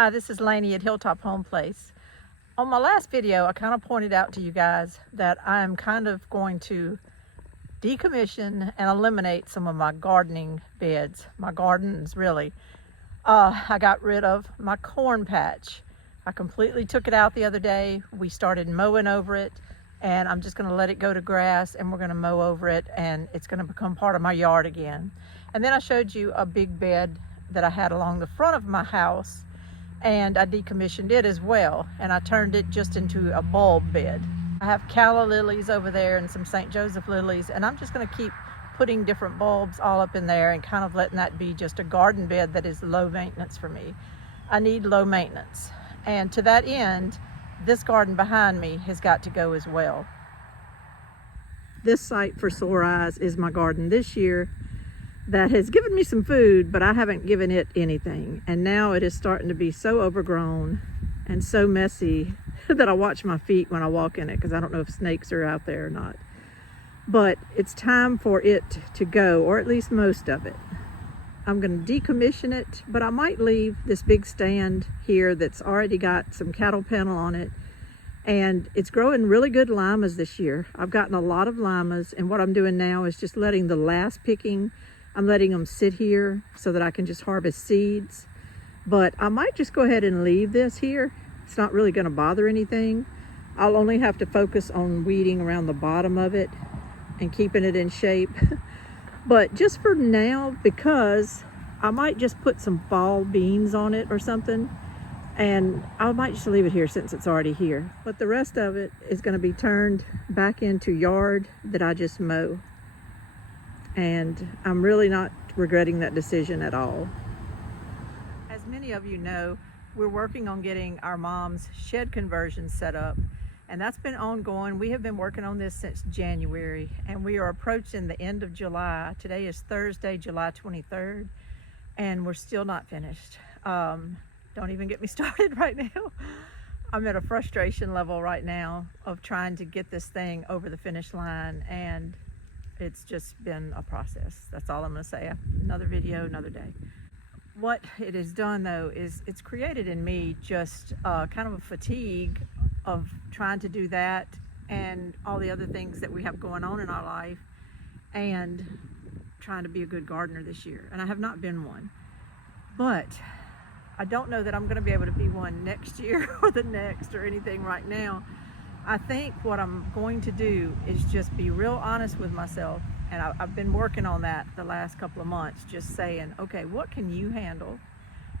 Hi, this is Lainey at Hilltop Home Place. On my last video, I kind of pointed out to you guys that I'm kind of going to decommission and eliminate some of my gardening beds, my gardens really. I got rid of my corn patch. I completely took it out the other day. We started mowing over it, and I'm just going to let it go to grass, and we're going to mow over it, and it's going to become part of my yard again. And then I showed you a big bed that I had along the front of my house, and I decommissioned it as well, and I turned it just into a bulb bed. I have calla lilies over there and some St. Joseph lilies, and I'm just going to keep putting different bulbs all up in there and kind of letting that be just a garden bed that is low maintenance for me. I need low maintenance, and to that end, this garden behind me has got to go as well. This site for sore eyes is my garden this year that has given me some food, but I haven't given it anything. And now it is starting to be so overgrown and so messy that I watch my feet when I walk in it, because I don't know if snakes are out there or not. But it's time for it to go, or at least most of it. I'm going to decommission it, but I might leave this big stand here that's already got some cattle panel on it. And it's growing really good limas this year. I've gotten a lot of limas, and what I'm doing now is just letting the last picking, I'm letting them sit here so that I can just harvest seeds. But I might just go ahead and leave this here. It's not really going to bother anything. I'll only have to focus on weeding around the bottom of it and keeping it in shape. But just for now, because I might just put some fall beans on it or something, and I might just leave it here since it's already here. But the rest of it is going to be turned back into yard that I just mow. And I'm really not regretting that decision at all. As many of you know, we're working on getting our mom's shed conversion set up, and that's been ongoing. We have been working on this since January, and we are approaching the end of July. Today is Thursday, July 23rd, and we're still not finished. Don't even get me started right now. I'm at a frustration level right now of trying to get this thing over the finish line, and it's just been a process. That's all I'm going to say. Another video, another day. What it has done though is it's created in me just kind of a fatigue of trying to do that and all the other things that we have going on in our life, and trying to be a good gardener this year. And I have not been one, but I don't know that I'm going to be able to be one next year or the next or anything right now. I think what I'm going to do is just be real honest with myself, and I've been working on that the last couple of months, just saying, okay, what can you handle?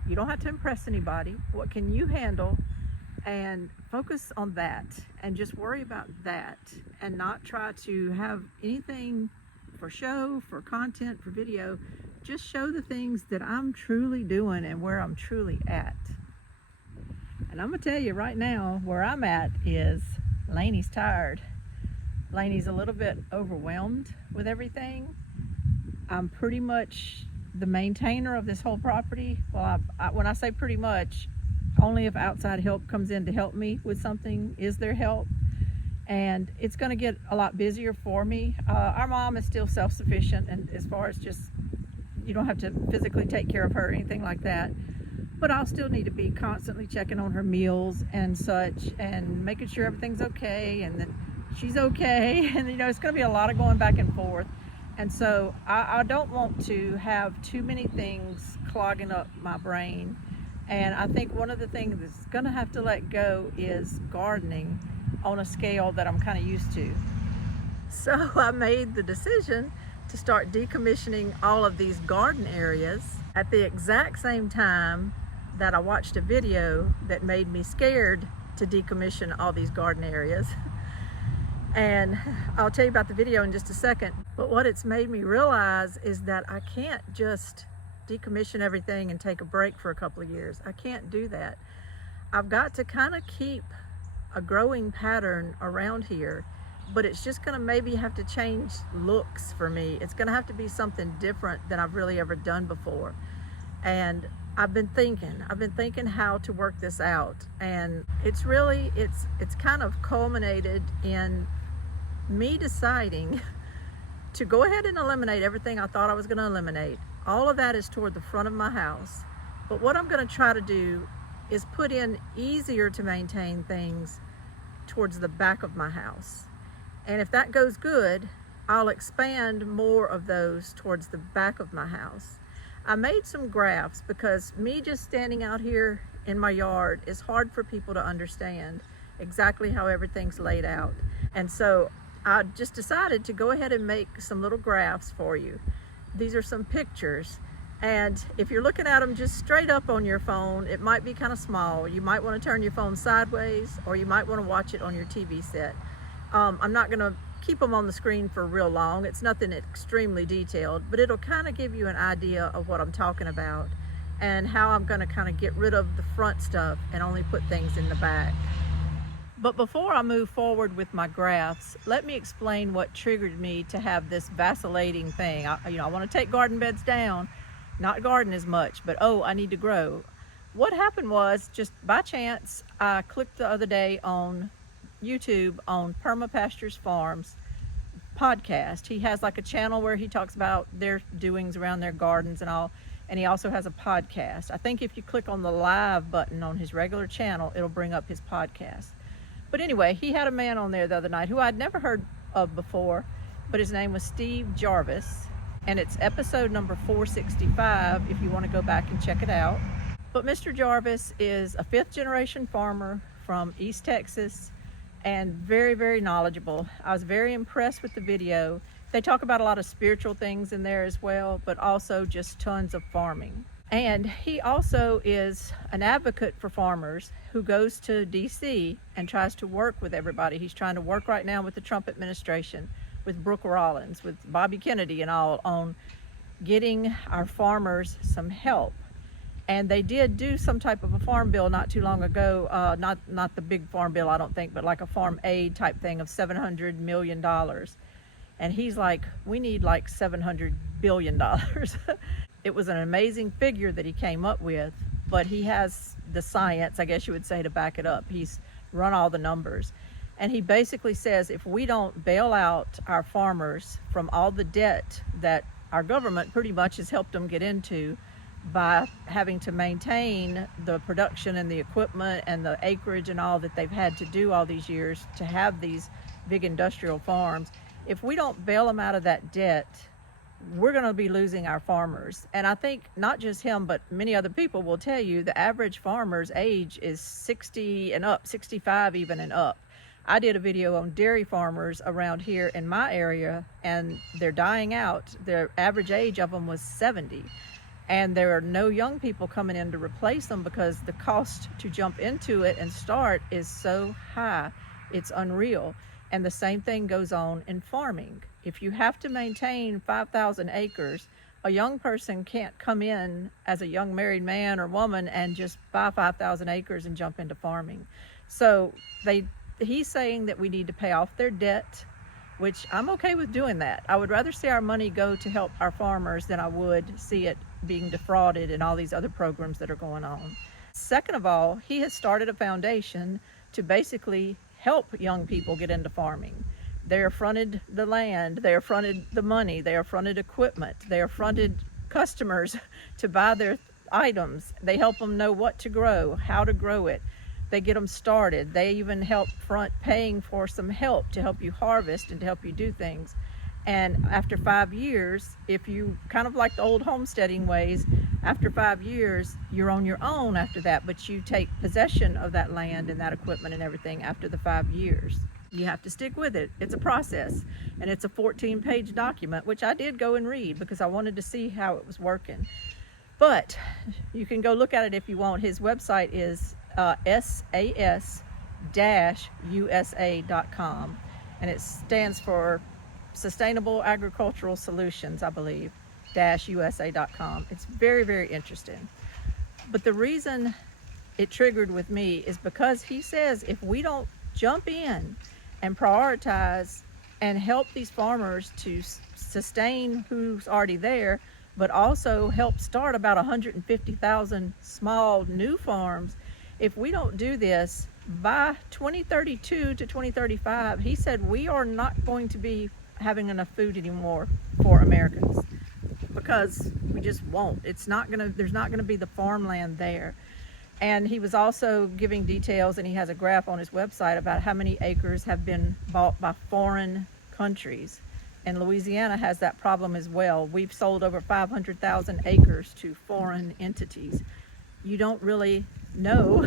You don't have to impress anybody. What can you handle? And focus on that, and just worry about that, and not try to have anything for show, for content, for video. Just show the things that I'm truly doing and where I'm truly at. And I'm gonna tell you right now, where I'm at is Lainey's tired. Lainey's a little bit overwhelmed with everything. I'm pretty much the maintainer of this whole property. Well, when I say pretty much, only if outside help comes in to help me with something is there help. And it's going to get a lot busier for me. Our mom is still self-sufficient, and as far as just, you don't have to physically take care of her or anything like that. But I'll still need to be constantly checking on her meals and such, and making sure everything's okay and that she's okay. And it's going to be a lot of going back and forth. And so I don't want to have too many things clogging up my brain. And I think one of the things that's going to have to let go is gardening on a scale that I'm kind of used to. So I made the decision to start decommissioning all of these garden areas at the exact same time that I watched a video that made me scared to decommission all these garden areas. And I'll tell you about the video in just a second. But what it's made me realize is that I can't just decommission everything and take a break for a couple of years. I can't do that. I've got to kind of keep a growing pattern around here, but it's just going to maybe have to change looks for me. It's going to have to be something different than I've really ever done before. And I've been thinking how to work this out, and it's kind of culminated in me deciding to go ahead and eliminate everything I thought I was going to eliminate. All of that is toward the front of my house, but what I'm going to try to do is put in easier to maintain things towards the back of my house. And if that goes good, I'll expand more of those towards the back of my house. I made some graphs because me just standing out here in my yard is hard for people to understand exactly how everything's laid out. And so I just decided to go ahead and make some little graphs for you. These are some pictures, and if you're looking at them just straight up on your phone, it might be kind of small. You might want to turn your phone sideways, or you might want to watch it on your TV set. I'm not going to keep them on the screen for real long. It's nothing extremely detailed, but it'll kind of give you an idea of what I'm talking about and how I'm going to kind of get rid of the front stuff and only put things in the back. But before I move forward with my graphs, let me explain what triggered me to have this vacillating thing. I want to take garden beds down, not garden as much, but I need to grow. What happened was, just by chance, I clicked the other day on YouTube on Permapastures Farms podcast. He has like a channel where he talks about their doings around their gardens and all, and he also has a podcast. I think if you click on the live button on his regular channel, it'll bring up his podcast. But anyway, he had a man on there the other night who I'd never heard of before, but his name was Steve Jarvis, and it's episode number 465 if you want to go back and check it out. But Mr. Jarvis is a 5th generation farmer from East Texas and very, very knowledgeable. I was very impressed with the video. They talk about a lot of spiritual things in there as well, but also just tons of farming. And he also is an advocate for farmers who goes to DC and tries to work with everybody. He's trying to work right now with the Trump administration, with Brooke Rollins, with Bobby Kennedy and all, on getting our farmers some help. And they did do some type of a farm bill not too long ago, not the big farm bill, I don't think, but like a farm aid type thing of $700 million. And he's like, we need like $700 billion. It was an amazing figure that he came up with, but he has the science, I guess you would say, to back it up. He's run all the numbers. And he basically says if we don't bail out our farmers from all the debt that our government pretty much has helped them get into by having to maintain the production and the equipment and the acreage and all that they've had to do all these years to have these big industrial farms, if we don't bail them out of that debt, we're going to be losing our farmers. And I think not just him, but many other people will tell you the average farmer's age is 60 and up, 65 even and up. I did a video on dairy farmers around here in my area, and they're dying out. Their average age of them was 70. And there are no young people coming in to replace them because the cost to jump into it and start is so high. It's unreal. And the same thing goes on in farming. If you have to maintain 5,000 acres, a young person can't come in as a young married man or woman and just buy 5,000 acres and jump into farming. So he's saying that we need to pay off their debt, which I'm okay with doing that. I would rather see our money go to help our farmers than I would see it being defrauded in all these other programs that are going on. Second of all, he has started a foundation to basically help young people get into farming. They are fronted the land, they are fronted the money, they are fronted equipment, they are fronted customers to buy their items. They help them know what to grow, how to grow it. They get them started. They even help front paying for some help to help you harvest and to help you do things. And after 5 years, if you kind of like the old homesteading ways, after 5 years, you're on your own after that, but you take possession of that land and that equipment and everything after the 5 years. You have to stick with it. It's a process, and it's a 14-page document, which I did go and read because I wanted to see how it was working. But you can go look at it if you want. His website is SAS-USA.com, and it stands for Sustainable Agricultural Solutions, I believe, -USA.com. It's very, very interesting. But the reason it triggered with me is because he says if we don't jump in and prioritize and help these farmers to sustain who's already there, but also help start about 150,000 small new farms, if we don't do this by 2032 to 2035, he said we are not going to be having enough food anymore for Americans, because we just won't. There's not gonna be the farmland there. And he was also giving details, and he has a graph on his website about how many acres have been bought by foreign countries. And Louisiana has that problem as well. We've sold over 500,000 acres to foreign entities. You don't really know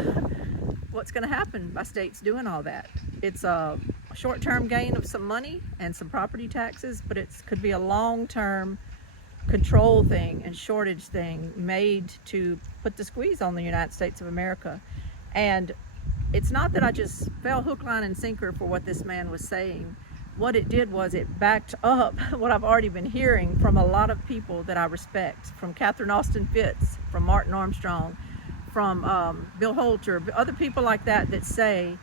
what's going to happen by states doing all that. It's a short-term gain of some money and some property taxes, but it could be a long-term control thing and shortage thing made to put the squeeze on the United States of America. And it's not that I just fell hook, line, and sinker for what this man was saying. What it did was it backed up what I've already been hearing from a lot of people that I respect, from Catherine Austin Fitts, from Martin Armstrong, from Bill Holter, other people like that that say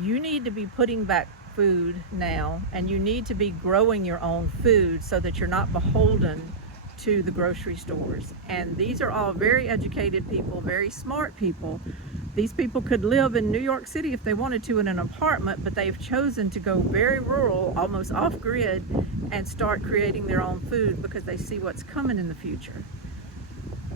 you need to be putting back food now, and you need to be growing your own food so that you're not beholden to the grocery stores. And these are all very educated people, very smart people. These people could live in New York City if they wanted to in an apartment, but they've chosen to go very rural, almost off-grid, and start creating their own food because they see what's coming in the future.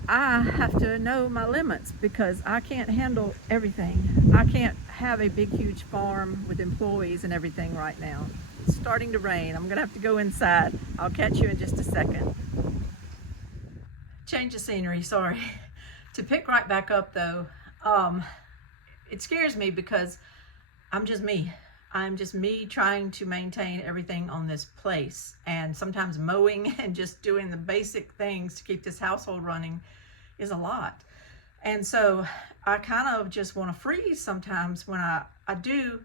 I have to know my limits because I can't handle everything. I can't have a big, huge farm with employees and everything right now. It's starting to rain. I'm gonna have to go inside. I'll catch you in just a second. Change of scenery, sorry. To pick right back up though, it scares me because I'm just me. I'm just me trying to maintain everything on this place, and sometimes mowing and just doing the basic things to keep this household running is a lot. And so I kind of just want to freeze sometimes when I do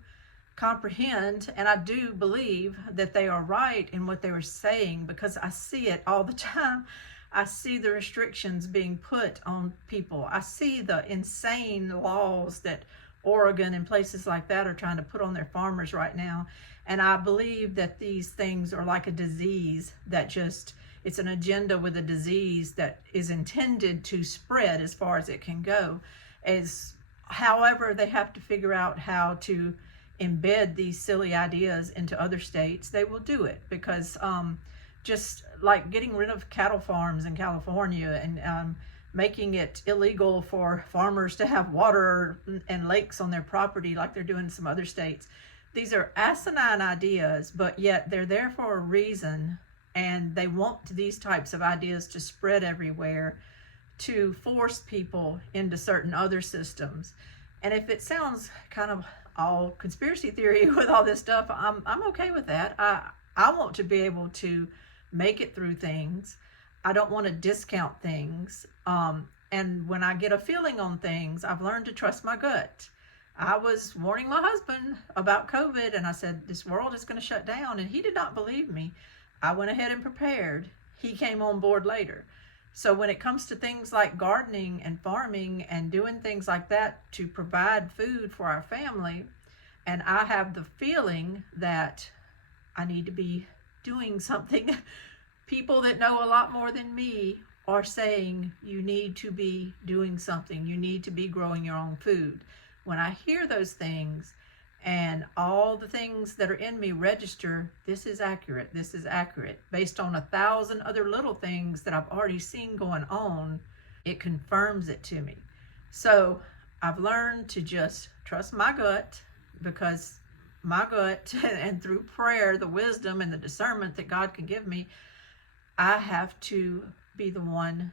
comprehend and I do believe that they are right in what they were saying, because I see it all the time. I see the restrictions being put on people. I see the insane laws that Oregon and places like that are trying to put on their farmers right now. And I believe that these things are like a disease that just, it's an agenda with a disease that is intended to spread as far as it can go. However, they have to figure out how to embed these silly ideas into other states. They will do it because just like getting rid of cattle farms in California and making it illegal for farmers to have water and lakes on their property like they're doing in some other states. These are asinine ideas, but yet they're there for a reason, and they want these types of ideas to spread everywhere to force people into certain other systems. And if it sounds kind of all conspiracy theory with all this stuff, I'm okay with that. I want to be able to make it through things. I don't want to discount things. And when I get a feeling on things, I've learned to trust my gut. I was warning my husband about COVID, and I said, this world is going to shut down. And he did not believe me. I went ahead and prepared. He came on board later. So when it comes to things like gardening and farming and doing things like that to provide food for our family, and I have the feeling that I need to be doing something, people that know a lot more than me are saying you need to be doing something. You need to be growing your own food. When I hear those things and all the things that are in me register, this is accurate, based on 1,000 other little things that I've already seen going on, it confirms it to me. So I've learned to just trust my gut, because my gut and through prayer, the wisdom and the discernment that God can give me, I have to be the one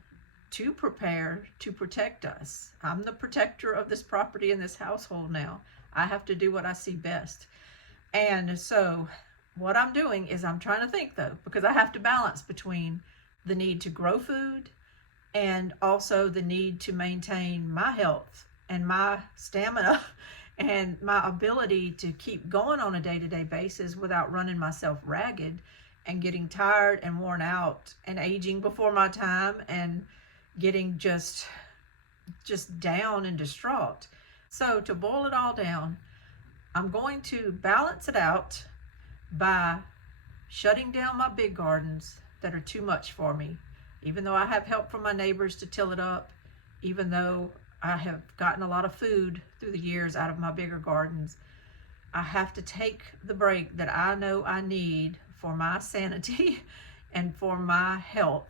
to prepare to protect us. I'm the protector of this property and this household now. I have to do what I see best. And so what I'm doing is I'm trying to think though, because I have to balance between the need to grow food and also the need to maintain my health and my stamina and my ability to keep going on a day-to-day basis without running myself ragged and getting tired and worn out and aging before my time and getting just down and distraught. So to boil it all down, I'm going to balance it out by shutting down my big gardens that are too much for me. Even though I have help from my neighbors to till it up, even though I have gotten a lot of food through the years out of my bigger gardens, I have to take the break that I know I need for my sanity and for my health.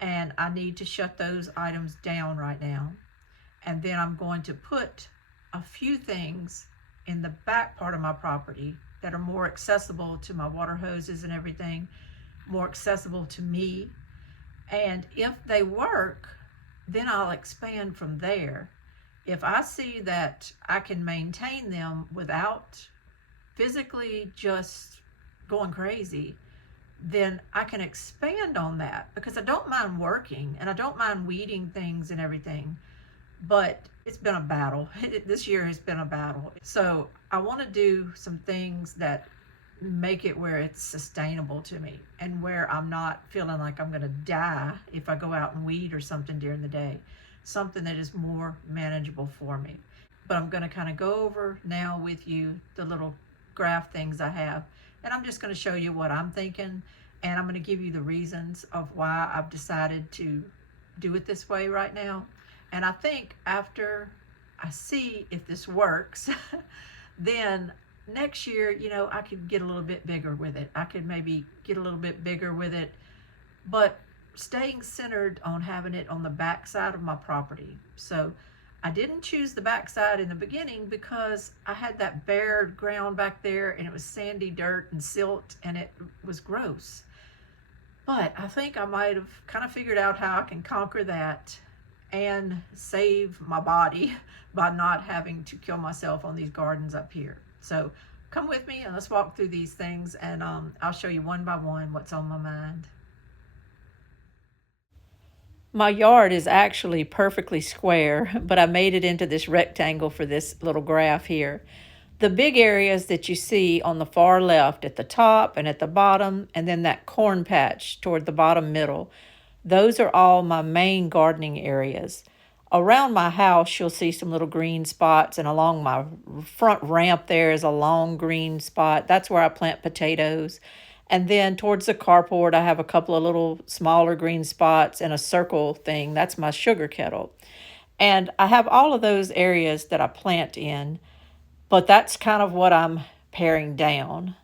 And I need to shut those items down right now. And then I'm going to put a few things in the back part of my property that are more accessible to my water hoses and everything, more accessible to me. And if they work, then I'll expand from there. If I see that I can maintain them without physically just going crazy, then I can expand on that, because I don't mind working and I don't mind weeding things and everything. But it's been a battle. This year has been a battle. So I want to do some things that make it where it's sustainable to me, and where I'm not feeling like I'm going to die if I go out and weed or something during the day. Something that is more manageable for me. But I'm going to kind of go over now with you the little graph things I have, and I'm just going to show you what I'm thinking, and I'm going to give you the reasons of why I've decided to do it this way right now. And I think after I see if this works, then next year, I could get a little bit bigger with it. I could maybe get a little bit bigger with it, but staying centered on having it on the back side of my property. So I didn't choose the back side in the beginning because I had that bare ground back there, and it was sandy dirt and silt, and it was gross. But I think I might have kind of figured out how I can conquer that and save my body by not having to kill myself on these gardens up here. So come with me and let's walk through these things, and I'll show you one by one what's on my mind. My yard is actually perfectly square, but I made it into this rectangle for this little graph here. The big areas that you see on the far left at the top and at the bottom, and then that corn patch toward the bottom middle, those are all my main gardening areas. Around my house, you'll see some little green spots, and along my front ramp there is a long green spot. That's where I plant potatoes. And then towards the carport, I have a couple of little smaller green spots and a circle thing. That's my sugar kettle. And I have all of those areas that I plant in, but that's kind of what I'm paring down.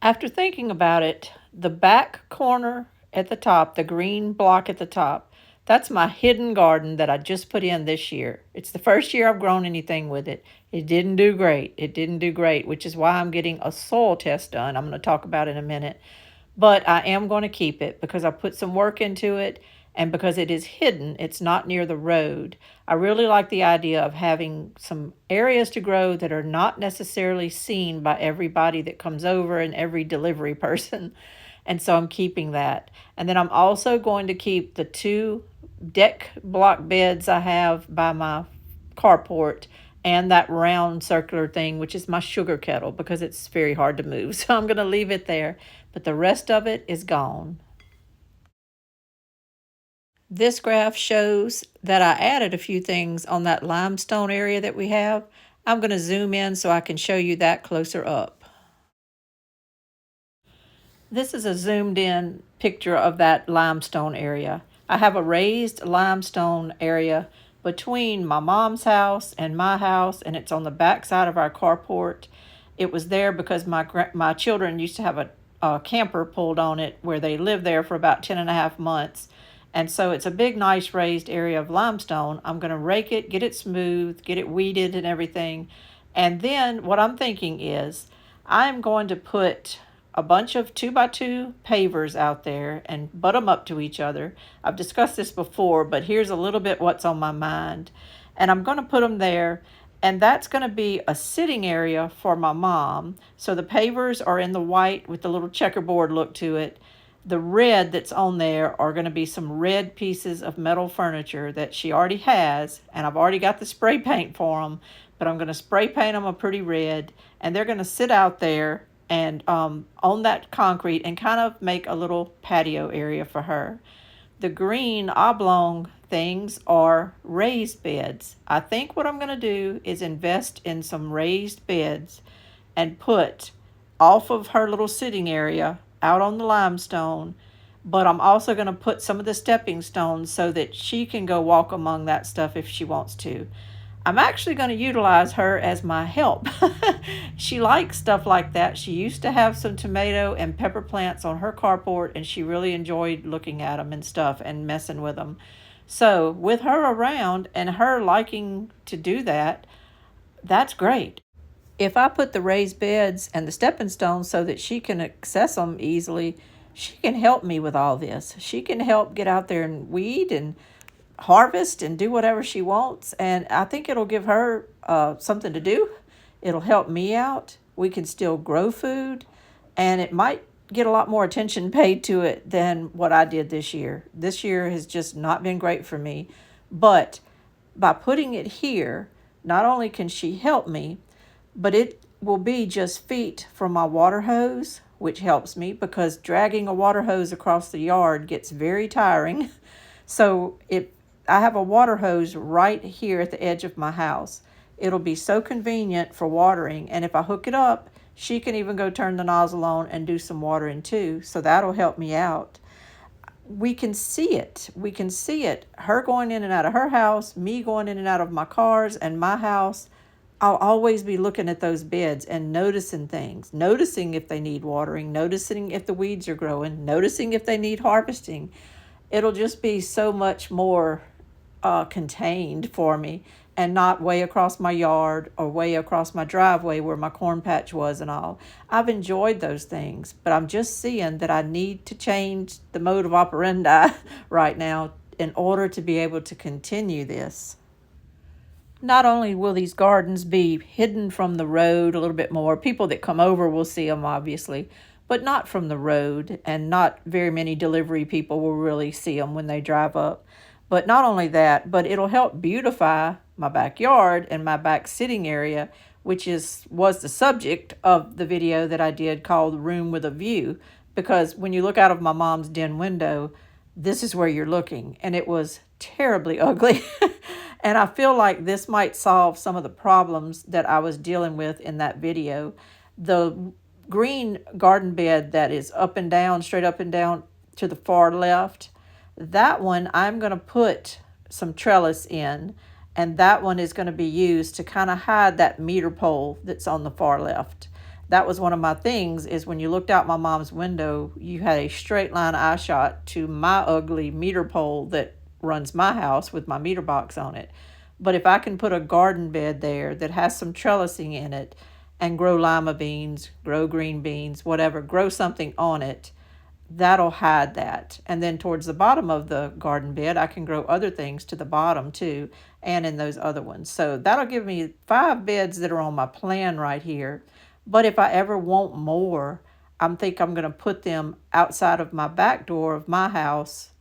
After thinking about it, the back corner at the top, the green block at the top, that's my hidden garden that I just put in this year. It's the first year I've grown anything with it. It didn't do great. It didn't do great, which is why I'm getting a soil test done. I'm going to talk about it in a minute. But I am going to keep it because I put some work into it, and because it is hidden, it's not near the road. I really like the idea of having some areas to grow that are not necessarily seen by everybody that comes over and every delivery person. And so I'm keeping that. And then I'm also going to keep the 2 deck block beds I have by my carport, and that round circular thing, which is my sugar kettle, because it's very hard to move. So I'm going to leave it there, but the rest of it is gone. This graph shows that I added a few things on that limestone area that we have. I'm going to zoom in so I can show you that closer up. This is a zoomed in picture of that limestone area. I have a raised limestone area between my mom's house and my house, and it's on the back side of our carport. It was there because my children used to have a camper pulled on it where they lived there for about 10.5 months. And so it's a big, nice raised area of limestone. I'm going to rake it, get it smooth, get it weeded and everything. And then what I'm thinking is I'm going to put a bunch of 2x2 pavers out there and butt them up to each other. I've discussed this before, but here's a little bit what's on my mind. And I'm going to put them there, and that's going to be a sitting area for my mom. So the pavers are in the white with the little checkerboard look to it. The red that's on there are going to be some red pieces of metal furniture that she already has, and I've already got the spray paint for them, but I'm going to spray paint them a pretty red, and they're going to sit out there and on that concrete and kind of make a little patio area for her. The green oblong things are raised beds. I think what I'm going to do is invest in some raised beds and put off of her little sitting area out on the limestone, but I'm also going to put some of the stepping stones so that she can go walk among that stuff if she wants to. I'm actually going to utilize her as my help. She likes stuff like that. She used to have some tomato and pepper plants on her carport, and she really enjoyed looking at them and stuff and messing with them. So with her around and her liking to do that, that's great. If I put the raised beds and the stepping stones so that she can access them easily, she can help me with all this. She can help get out there and weed and harvest and do whatever she wants. And I think it'll give her something to do. It'll help me out. We can still grow food, and it might get a lot more attention paid to it than what I did this year. This year has just not been great for me. But by putting it here, not only can she help me, but it will be just feet from my water hose, which helps me because dragging a water hose across the yard gets very tiring. So if I have a water hose right here at the edge of my house, it'll be so convenient for watering. And if I hook it up, she can even go turn the nozzle on and do some watering too. So that'll help me out. We can see it. We can see it. Her going in and out of her house, me going in and out of my cars and my house. I'll always be looking at those beds and noticing things, noticing if they need watering, noticing if the weeds are growing, noticing if they need harvesting. It'll just be so much more contained for me and not way across my yard or way across my driveway where my corn patch was and all. I've enjoyed those things, but I'm just seeing that I need to change the mode of operandi right now in order to be able to continue this. Not only will these gardens be hidden from the road a little bit more, people that come over will see them obviously, but not from the road, and not very many delivery people will really see them when they drive up. But not only that, but it'll help beautify my backyard and my back sitting area, which was the subject of the video that I did called Room with a View, because when you look out of my mom's den window, this is where you're looking, and it was terribly ugly. And I feel like this might solve some of the problems that I was dealing with in that video. The green garden bed that is up and down, straight up and down to the far left, that one I'm going to put some trellis in, and that one is going to be used to kind of hide that meter pole that's on the far left. That was one of my things, is when you looked out my mom's window, you had a straight line eye shot to my ugly meter pole that runs my house with my meter box on it. But if I can put a garden bed there that has some trellising in it and grow lima beans, grow green beans, whatever, grow something on it, that'll hide that. And then towards the bottom of the garden bed, I can grow other things to the bottom too, and in those other ones. So that'll give me 5 beds that are on my plan right here. But if I ever want more, I think I'm going to put them outside of my back door of my house,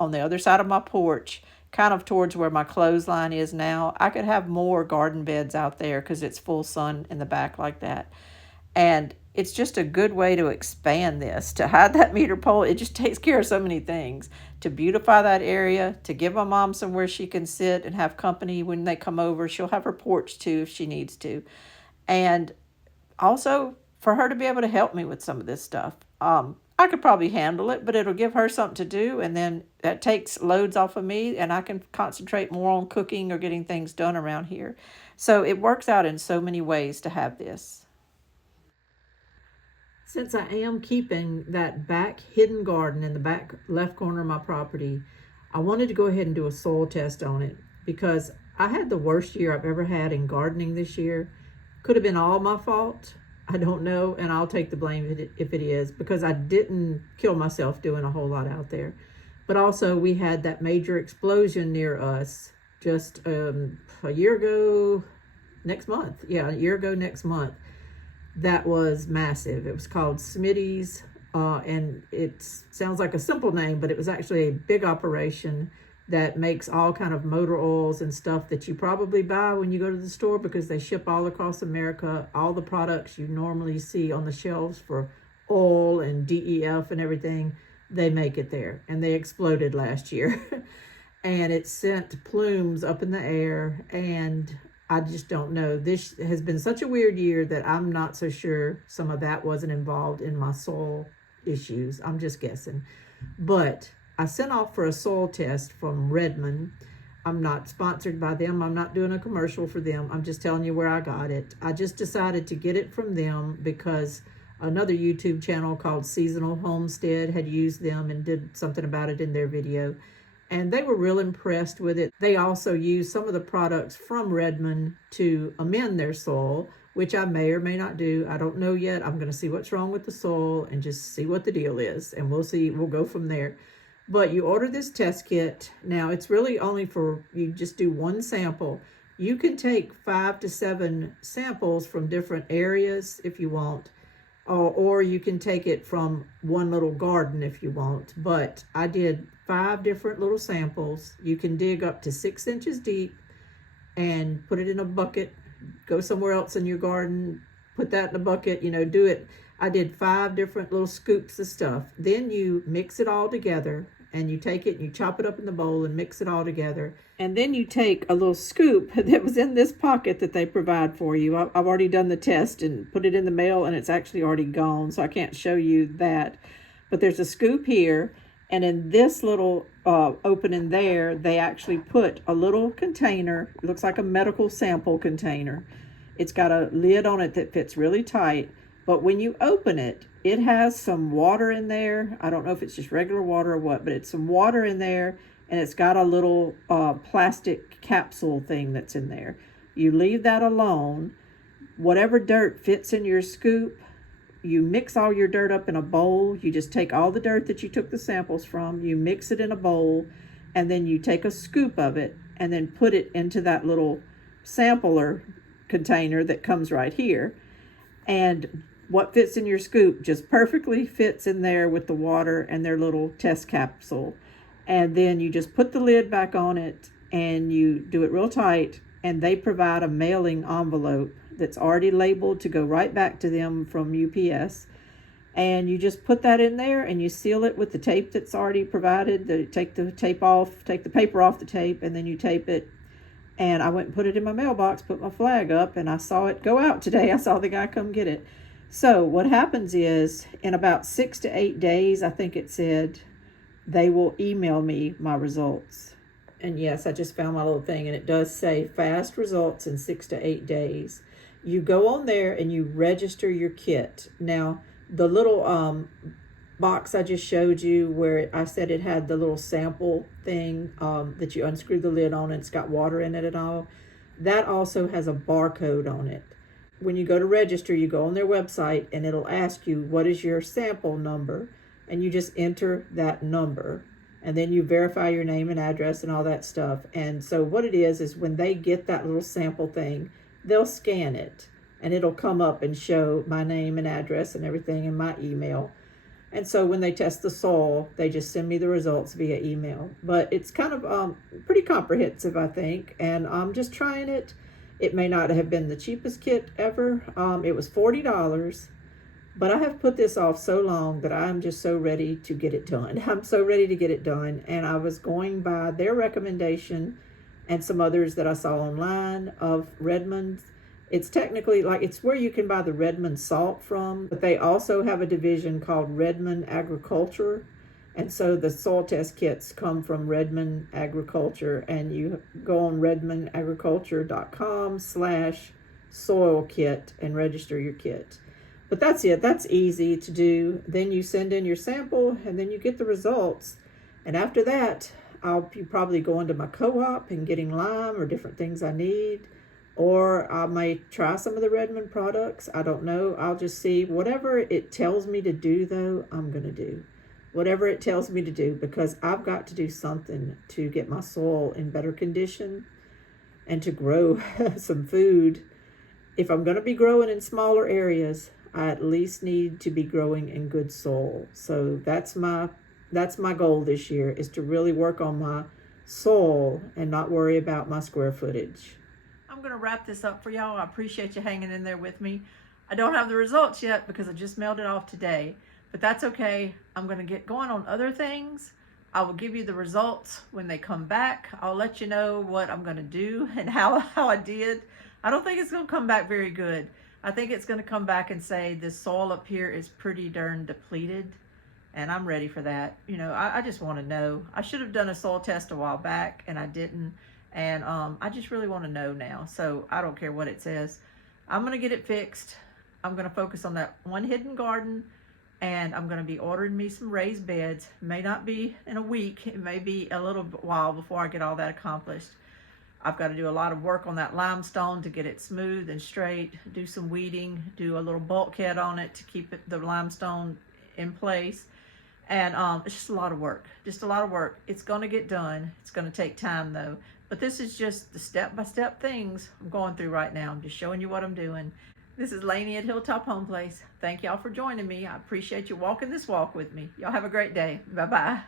on the other side of my porch, kind of towards where my clothesline is now. I could have more garden beds out there because it's full sun in the back like that. And it's just a good way to expand this, to hide that meter pole. It just takes care of so many things. To beautify that area, to give my mom somewhere she can sit and have company when they come over. She'll have her porch too if she needs to. And also for her to be able to help me with some of this stuff. I could probably handle it, but it'll give her something to do, and then that takes loads off of me, and I can concentrate more on cooking or getting things done around here. So it works out in so many ways to have this. Since I am keeping that back hidden garden in the back left corner of my property, I wanted to go ahead and do a soil test on it, because I had the worst year I've ever had in gardening this year. Could have been all my fault. I don't know, and I'll take the blame if it is, because I didn't kill myself doing a whole lot out there. But also, we had that major explosion near us just a year ago next month. Yeah, a year ago next month. That was massive. It was called Smitty's, and it sounds like a simple name, but it was actually a big operation that makes all kind of motor oils and stuff that you probably buy when you go to the store, because they ship all across America. All the products you normally see on the shelves for oil and DEF and everything, they make it there. And they exploded last year. And it sent plumes up in the air, and I just don't know. This has been such a weird year that I'm not so sure some of that wasn't involved in my soil issues. I'm just guessing. But I sent off for a soil test from Redmond. I'm not sponsored by them. I'm not doing a commercial for them. I'm just telling you where I got it. I just decided to get it from them because another YouTube channel called Seasonal Homestead had used them and did something about it in their video. and they were real impressed with it. They also used some of the products from Redmond to amend their soil, which I may or may not do. I don't know yet. I'm going to see what's wrong with the soil and just see what the deal is, and we'll see. We'll go from there. But you order this test kit. Now, it's really only for, you just do one sample. You can take 5 to 7 samples from different areas if you want, or you can take it from one little garden if you want. But I did 5 different little samples. You can dig up to 6 inches deep and put it in a bucket. Go somewhere else in your garden, put that in a bucket, do it. I did 5 different little scoops of stuff. Then you mix it all together, and you take it and you chop it up in the bowl and mix it all together. And then you take a little scoop that was in this pocket that they provide for you. I've already done the test and put it in the mail, and it's actually already gone, so I can't show you that. But there's a scoop here, and in this little opening there, they actually put a little container. It looks like a medical sample container. It's got a lid on it that fits really tight. But when you open it, it has some water in there. I don't know if it's just regular water or what, but it's some water in there, and it's got a little plastic capsule thing that's in there. You leave that alone. Whatever dirt fits in your scoop, you mix all your dirt up in a bowl. You just take all the dirt that you took the samples from, you mix it in a bowl, and then you take a scoop of it and then put it into that little sampler container that comes right here. And what fits in your scoop just perfectly fits in there with the water and their little test capsule. And then you just put the lid back on it and you do it real tight, and they provide a mailing envelope that's already labeled to go right back to them from UPS. And you just put that in there and you seal it with the tape that's already provided. Take the tape off, take the paper off the tape, and then you tape it. And I went and put it in my mailbox, put my flag up, and I saw it go out today. I saw the guy come get it. So what happens is, in about 6 to 8 days, I think it said, they will email me my results. And yes, I just found my little thing, and it does say fast results in 6 to 8 days. You go on there and you register your kit. Now, the little box I just showed you where I said it had the little sample thing that you unscrew the lid on and it's got water in it and all, that also has a barcode on it. When you go to register, you go on their website and it'll ask you, what is your sample number? And you just enter that number, and then you verify your name and address and all that stuff. And so what it is when they get that little sample thing, they'll scan it and it'll come up and show my name and address and everything and my email. And so when they test the soil, they just send me the results via email. But it's kind of pretty comprehensive, I think, and I'm just trying it. It may not have been the cheapest kit ever. It was $40, but I have put this off so long that I'm just so ready to get it done. I'm so ready to get it done. And I was going by their recommendation and some others that I saw online of Redmond. It's technically it's where you can buy the Redmond salt from, but they also have a division called Redmond Agriculture. And so the soil test kits come from Redmond Agriculture, and you go on redmondagriculture.com/soil kit and register your kit. But that's it. That's easy to do. Then you send in your sample and then you get the results. And after that, I'll be probably going to my co-op and getting lime or different things I need. Or I may try some of the Redmond products. I don't know. I'll just see. Whatever it tells me to do, though, I'm going to do. Whatever it tells me to do, because I've got to do something to get my soil in better condition and to grow some food. If I'm going to be growing in smaller areas, I at least need to be growing in good soil. So that's my goal this year, is to really work on my soil and not worry about my square footage. I'm going to wrap this up for y'all. I appreciate you hanging in there with me. I don't have the results yet because I just mailed it off today, but that's okay. I'm going to get going on other things. I will give you the results when they come back. I'll let you know what I'm going to do and how I did. I don't think it's going to come back very good. I think it's going to come back and say this soil up here is pretty darn depleted, and I'm ready for that. I just want to know. I should have done a soil test a while back and I didn't. And I just really want to know now. So I don't care what it says. I'm going to get it fixed. I'm going to focus on that one hidden garden and I'm going to be ordering me some raised beds. May not be in a week, it may be a little while before I get all that accomplished. I've got to do a lot of work on that limestone to get it smooth and straight, do some weeding, do a little bulkhead on it to keep the limestone in place. And it's just a lot of work, It's going to get done. It's going to take time though. But this is just the step-by-step things I'm going through right now. I'm just showing you what I'm doing. This is Lainey at Hilltop Home Place. Thank y'all for joining me. I appreciate you walking this walk with me. Y'all have a great day. Bye-bye.